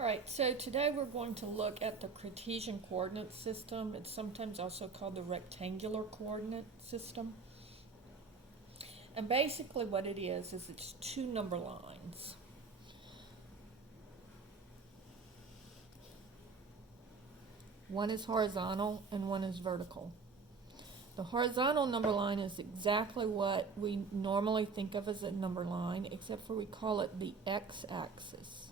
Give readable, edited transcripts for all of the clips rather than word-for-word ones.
All right, so today we're going to look at the Cartesian coordinate system. It's sometimes also called the rectangular coordinate system. And basically what it is it's two number lines. One is horizontal and one is vertical. The horizontal number line is exactly what we normally think of as a number line, except for we call it the x-axis.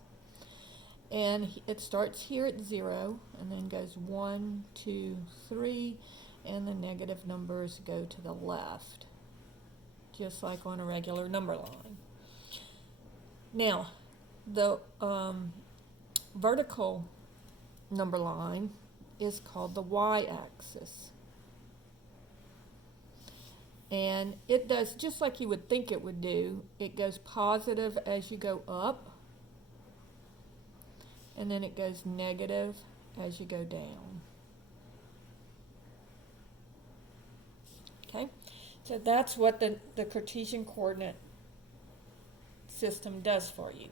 And it starts here at 0 and then goes 1, 2, 3, and the negative numbers go to the left, just like on a regular number line. Now, the vertical number line is called the y-axis. And it does just like you would think it would do. It goes positive as you go up, and then it goes negative as you go down. Okay, so that's what the Cartesian coordinate system does for you.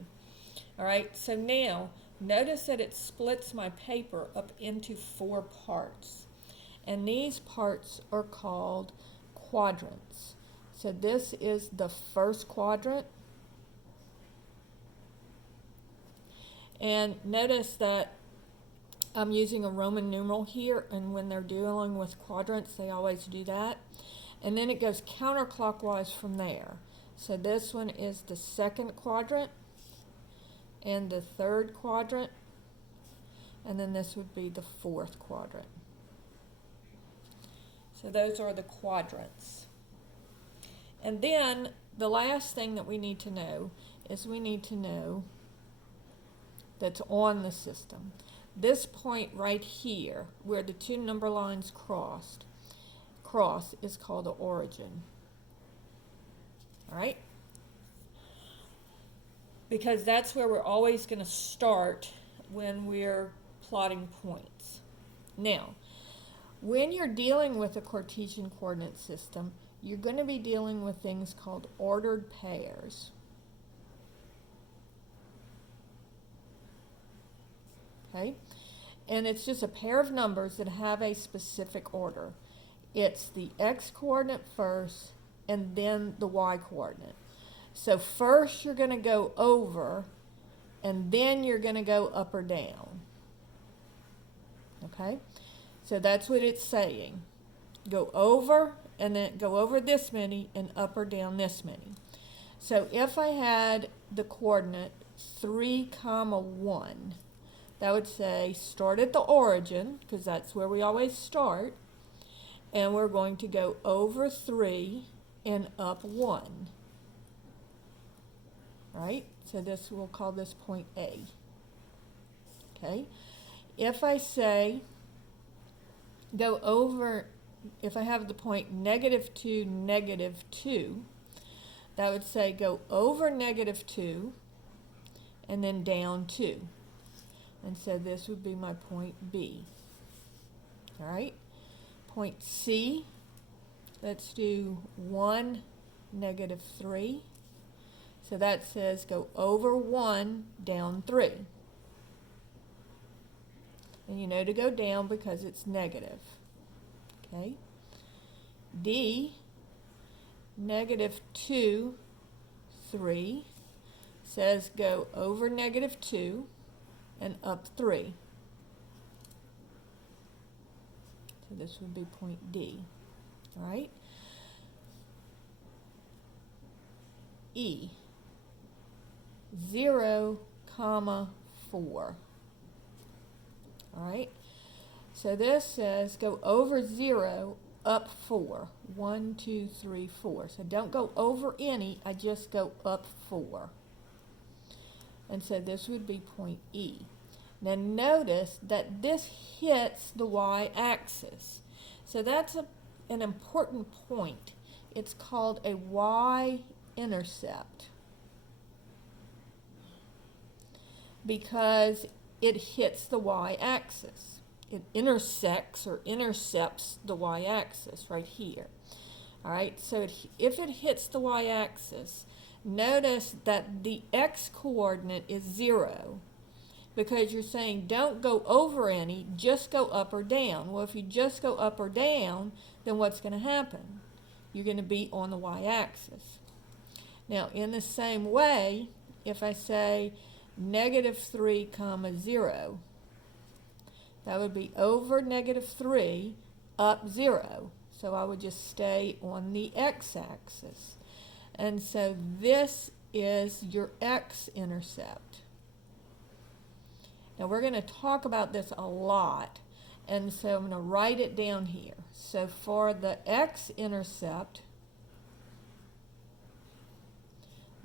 All right, so now notice that it splits my paper up into 4 parts. And these parts are called quadrants. So this is the first quadrant. And notice that I'm using a Roman numeral here, and when they're dealing with quadrants, they always do that. And then it goes counterclockwise from there. So this one is the second quadrant, and the third quadrant, and then this would be the fourth quadrant. So those are the quadrants. And then the last thing that we need to know is we need to know that's on the system. This point right here, where the two number lines cross is called the origin. All right? Because that's where we're always going to start when we're plotting points. Now, when you're dealing with a Cartesian coordinate system, you're going to be dealing with things called ordered pairs. Okay? And it's just a pair of numbers that have a specific order. It's the x-coordinate first, and then the y-coordinate. So first you're going to go over, and then you're going to go up or down. Okay? So that's what it's saying. Go over, and then go over this many, and up or down this many. So if I had the coordinate 3, 1, that would say start at the origin, because that's where we always start, and we're going to go over 3 and up 1. Right? So this, we'll call this point A. Okay? If I say go over, if I have the point -2, -2, that would say go over -2 and then down 2. And so this would be my point B. All right? Point C, let's do 1, -3. So that says go over 1, down 3. And you know to go down because it's negative. Okay? D, -2, 3, says go over -2 and up 3. So this would be point D. All right? E, 0, 4. All right? So this says go over 0, up 4. 1, 2, 3, 4. So don't go over any, I just go up 4. And so this would be point E. Now notice that this hits the y-axis. So that's an important point. It's called a y-intercept, because it hits the y-axis. It intersects or intercepts the y-axis right here. All right, so if it hits the y-axis, notice that the x-coordinate is 0, because you're saying don't go over any, just go up or down. Well, if you just go up or down, then what's going to happen? You're going to be on the y-axis. Now, in the same way, if I say negative 3 comma 0, that would be over negative 3, up 0. So I would just stay on the x-axis. And so this is your x-intercept. Now we're going to talk about this a lot, and so I'm going to write it down here. So for the x-intercept,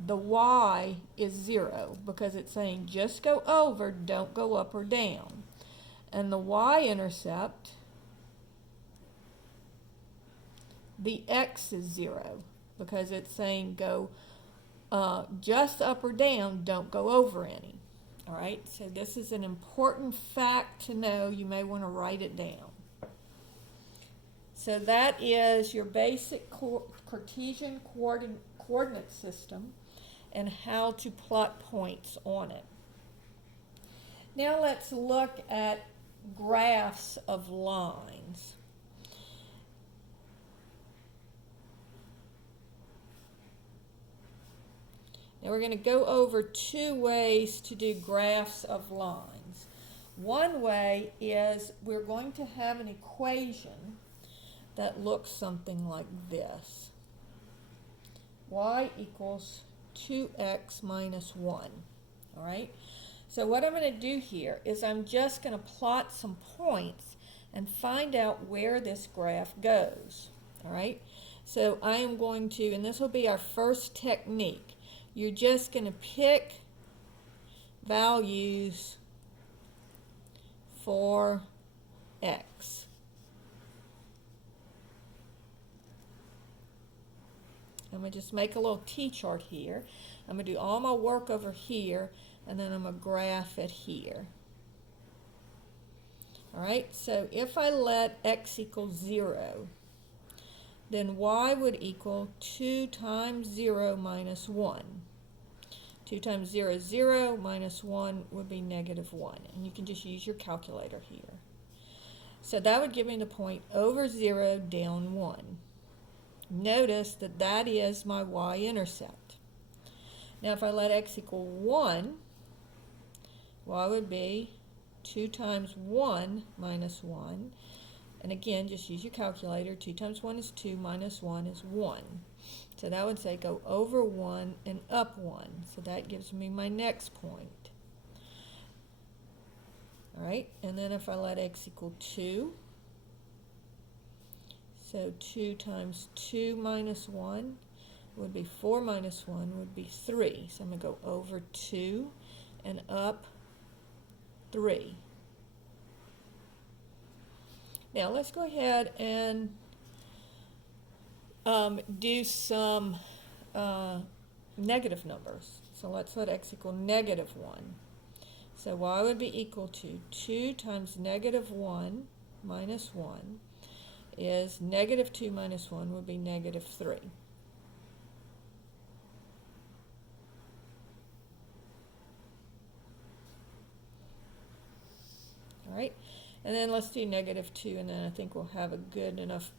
the y is 0 because it's saying just go over, don't go up or down. And the y-intercept, the x is 0 because it's saying go just up or down, don't go over any. All right, so this is an important fact to know. You may want to write it down. So that is your basic Cartesian coordinate system and how to plot points on it. Now let's look at graphs of lines. Now we're going to go over two ways to do graphs of lines. One way is we're going to have an equation that looks something like this. Y equals 2x minus 1. All right? So what I'm going to do here is I'm just going to plot some points and find out where this graph goes. All right? So I am going to, and this will be our first technique, you're just going to pick values for x. I'm going to just make a little t-chart here. I'm going to do all my work over here, and then I'm going to graph it here. All right, so if I let x equal 0, then y would equal 2 times 0 minus 1. 2 times 0 is 0, minus 1 would be negative 1. And you can just use your calculator here. So that would give me the point over 0, down 1. Notice that that is my y-intercept. Now if I let x equal 1, y would be 2 times 1 minus 1. And again, just use your calculator. 2 times 1 is 2, minus 1 is 1. So that would say go over 1 and up 1. So that gives me my next point. All right, and then if I let x equal 2, so 2 times 2 minus 1 would be 4 minus 1 would be 3. So I'm going to go over 2 and up 3. Now let's go ahead and do some negative numbers. So let's let x equal negative 1. So y would be equal to 2 times negative 1 minus 1 is negative 2 minus 1 would be negative 3. All right. And then let's do negative 2, and then I think we'll have a good enough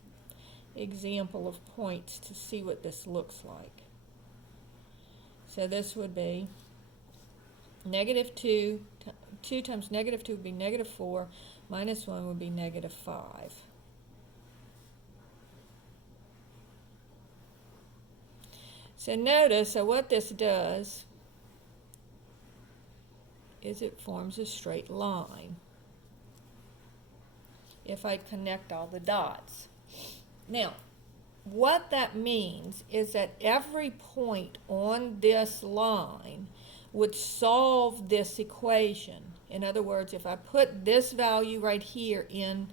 example of points to see what this looks like. So this would be negative 2, 2 times negative 2 would be negative 4, minus 1 would be negative 5. So notice, so what this does is it forms a straight line if I connect all the dots. Now, what that means is that every point on this line would solve this equation. In other words, if I put this value right here in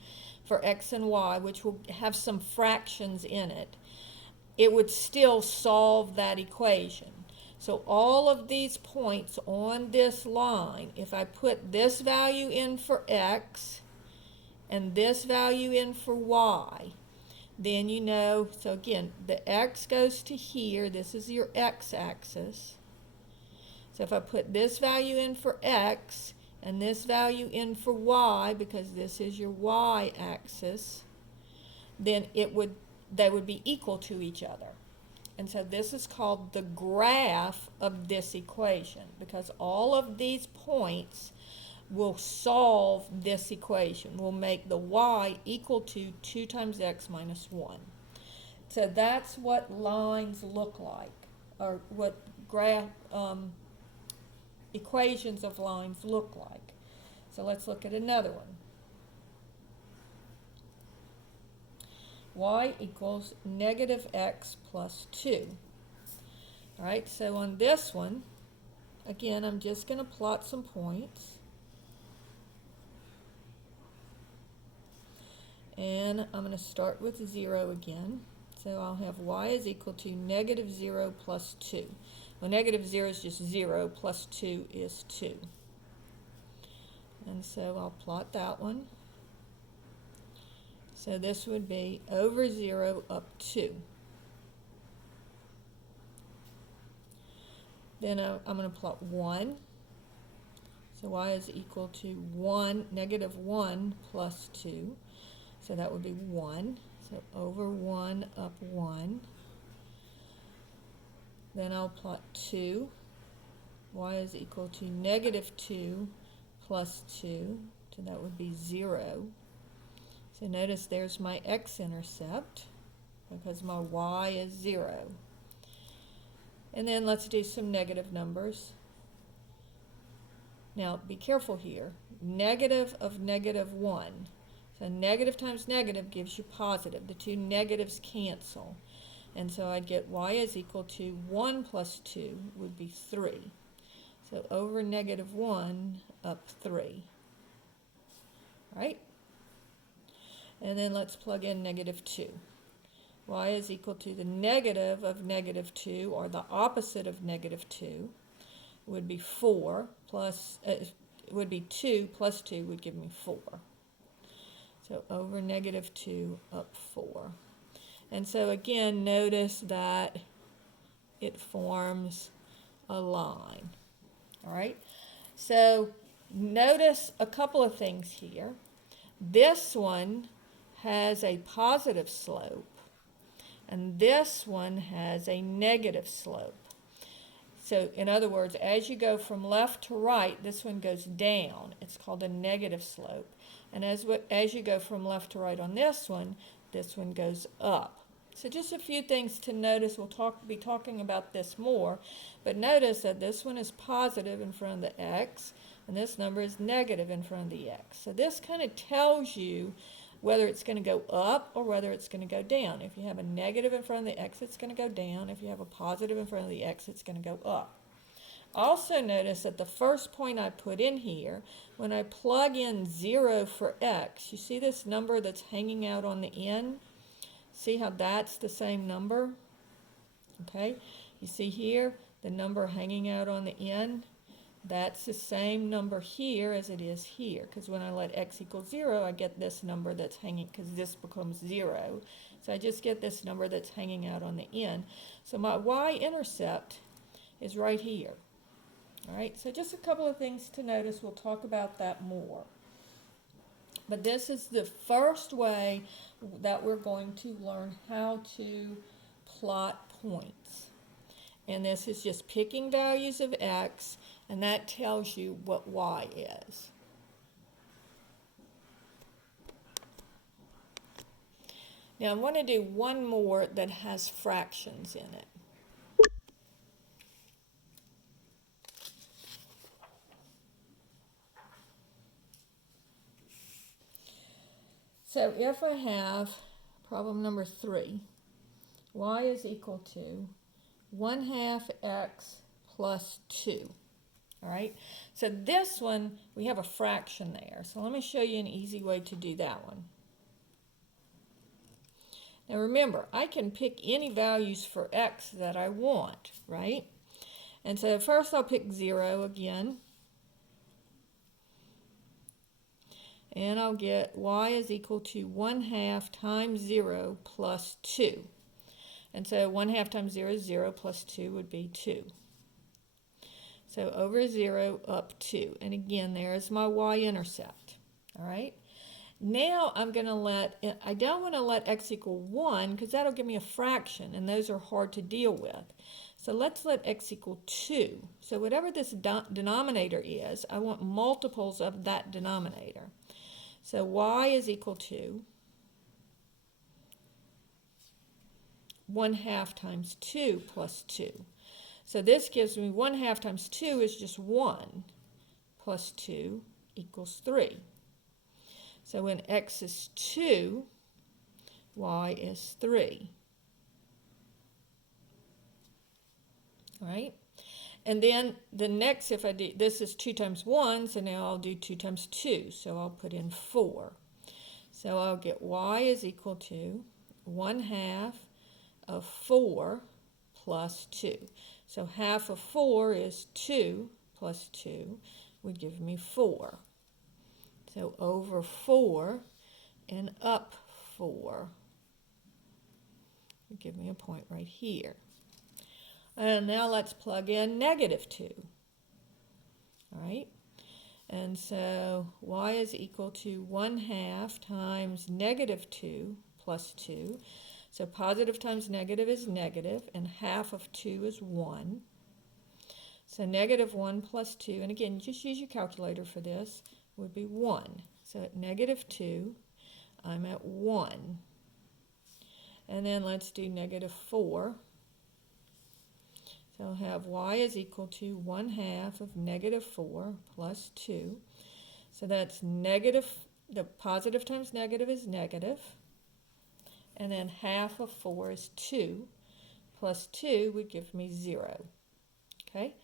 for x and y, which will have some fractions in it, it would still solve that equation. So all of these points on this line, if I put this value in for x and this value in for y, then you know, so again, the x goes to here. This is your x-axis. So if I put this value in for x and this value in for y, because this is your y-axis, then they would be equal to each other. And so this is called the graph of this equation, because all of these points will solve this equation. We'll make the y equal to 2 times x minus 1. So that's what lines look like, or what equations of lines look like. So let's look at another one. Y equals negative x plus 2. All right, so on this one, again, I'm just going to plot some points. And I'm going to start with 0 again. So I'll have y is equal to negative 0 plus 2. Well, negative 0 is just 0, plus 2 is 2. And so I'll plot that one. So this would be over 0 up 2. Then I'm going to plot 1. So y is equal to 1, negative 1 plus 2. So that would be 1. So over 1 up 1. Then I'll plot 2. Y is equal to negative 2 plus 2. So that would be 0. So notice there's my x-intercept, because my y is 0. And then let's do some negative numbers. Now be careful here. Negative of negative 1. So negative times negative gives you positive. The two negatives cancel. And so I'd get y is equal to 1 plus 2 would be 3. So over negative 1 up 3. Right? And then let's plug in negative 2. Y is equal to the negative of negative 2, or the opposite of negative 2, would be 4 plus, would be 2 plus 2 would give me 4. So over negative 2 up 4. And so again, notice that it forms a line. All right? So notice a couple of things here. This one has a positive slope, and this one has a negative slope. So in other words, as you go from left to right, this one goes down. It's called a negative slope. And as you go from left to right on this one goes up. So just a few things to notice. We'll be talking about this more. But notice that this one is positive in front of the x, and this number is negative in front of the x. So this kind of tells you whether it's going to go up or whether it's going to go down. If you have a negative in front of the x, it's going to go down. If you have a positive in front of the x, it's going to go up. Also notice that the first point I put in here, when I plug in 0 for x, you see this number that's hanging out on the end? See how that's the same number? Okay, you see here the number hanging out on the end? That's the same number here as it is here, because when I let x equal 0, I get this number that's hanging, because this becomes 0. So I just get this number that's hanging out on the end. So my y-intercept is right here. All right, so just a couple of things to notice. We'll talk about that more. But this is the first way that we're going to learn how to plot points. And this is just picking values of x, and that tells you what y is. Now I want to do one more that has fractions in it. So if I have problem number 3, y is equal to 1/2 x plus 2. All right, so this one, we have a fraction there. So let me show you an easy way to do that one. Now remember, I can pick any values for x that I want, right? And so first I'll pick 0 again. And I'll get y is equal to 1/2 times 0 plus 2. And so 1/2 times 0 is 0 plus 2 would be 2. So over 0 up 2. And again, there's my y-intercept. All right? Now I'm going to I don't want to let x equal 1 because that'll give me a fraction, and those are hard to deal with. So let's let x equal 2. So whatever this denominator is, I want multiples of that denominator. So y is equal to 1/2 times 2 plus 2. So this gives me 1/2 times 2 is just 1 plus 2 equals 3. So when x is 2, y is 3. All right? And then the next, if I do, this is 2 times 1, so now I'll do 2 times 2. So I'll put in 4. So I'll get y is equal to 1/2 of 4 plus 2. So half of 4 is 2 plus 2 would give me 4. So over 4 and up 4 would give me a point right here. And now let's plug in -2. All right? And so y is equal to 1/2 times -2 plus 2. So positive times negative is negative, and half of 2 is 1. So -1 plus 2, and again, just use your calculator for this, would be 1. So at -2, I'm at 1. And then let's do -4. So I'll have y is equal to 1/2 of -4 plus 2. So that's the positive times negative is negative. And then half of 4 is 2, plus 2 would give me 0. Okay?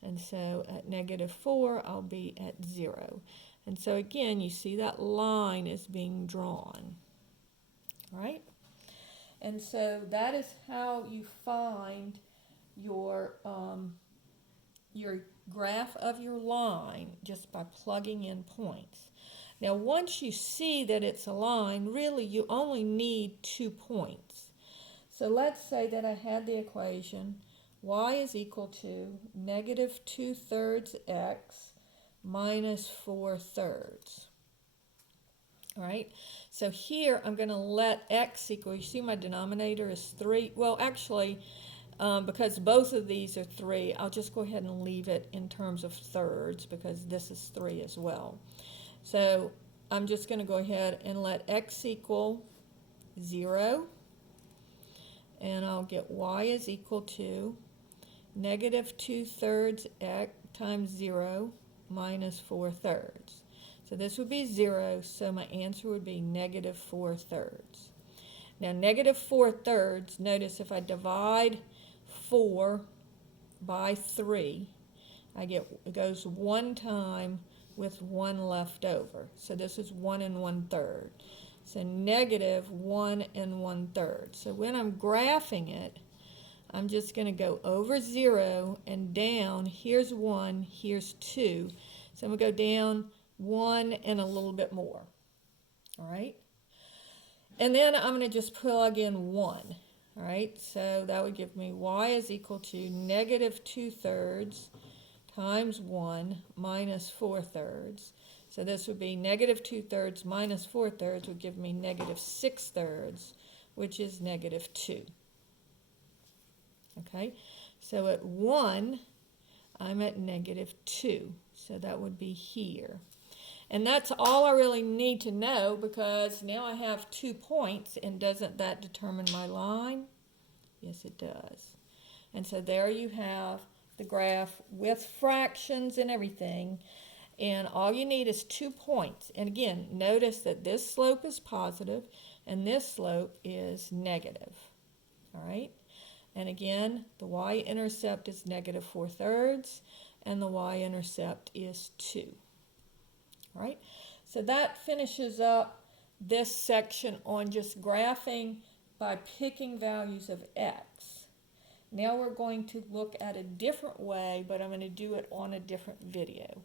And so at -4, I'll be at 0. And so again, you see that line is being drawn. All right? And so that is how you find your graph of your line just by plugging in points. Now, once you see that it's a line, really you only need 2 points. So let's say that I had the equation y is equal to -2/3 x minus 4/3. All right, so here I'm going to let x equal, you see my denominator is 3. Well, actually, because both of these are 3, I'll just go ahead and leave it in terms of thirds because this is 3 as well. So I'm just going to go ahead and let x equal 0, and I'll get y is equal to -2/3 x times 0 minus 4/3. So this would be 0, so my answer would be -4/3. Now -4/3, notice if I divide 4 by 3, it goes 1 time with 1 left over. So this is 1 1/3. So -1 1/3. So when I'm graphing it, I'm just going to go over 0 and down. Here's 1, here's 2. So I'm going to go down 1 and a little bit more. All right? And then I'm going to just plug in 1. All right? So that would give me y is equal to -2/3 times 1 minus 4/3. So this would be -2/3 minus 4/3 would give me -6/3, which is -2. Okay, so at 1, I'm at -2. So that would be here. And that's all I really need to know because now I have 2 points, and doesn't that determine my line? Yes, it does. And so there you have the graph with fractions and everything, and all you need is 2 points. And again, notice that this slope is positive and this slope is negative. All right, and again, the y-intercept is -4/3 and the y-intercept is 2. All right, so that finishes up this section on just graphing by picking values of x. Now we're going to look at a different way, but I'm going to do it on a different video.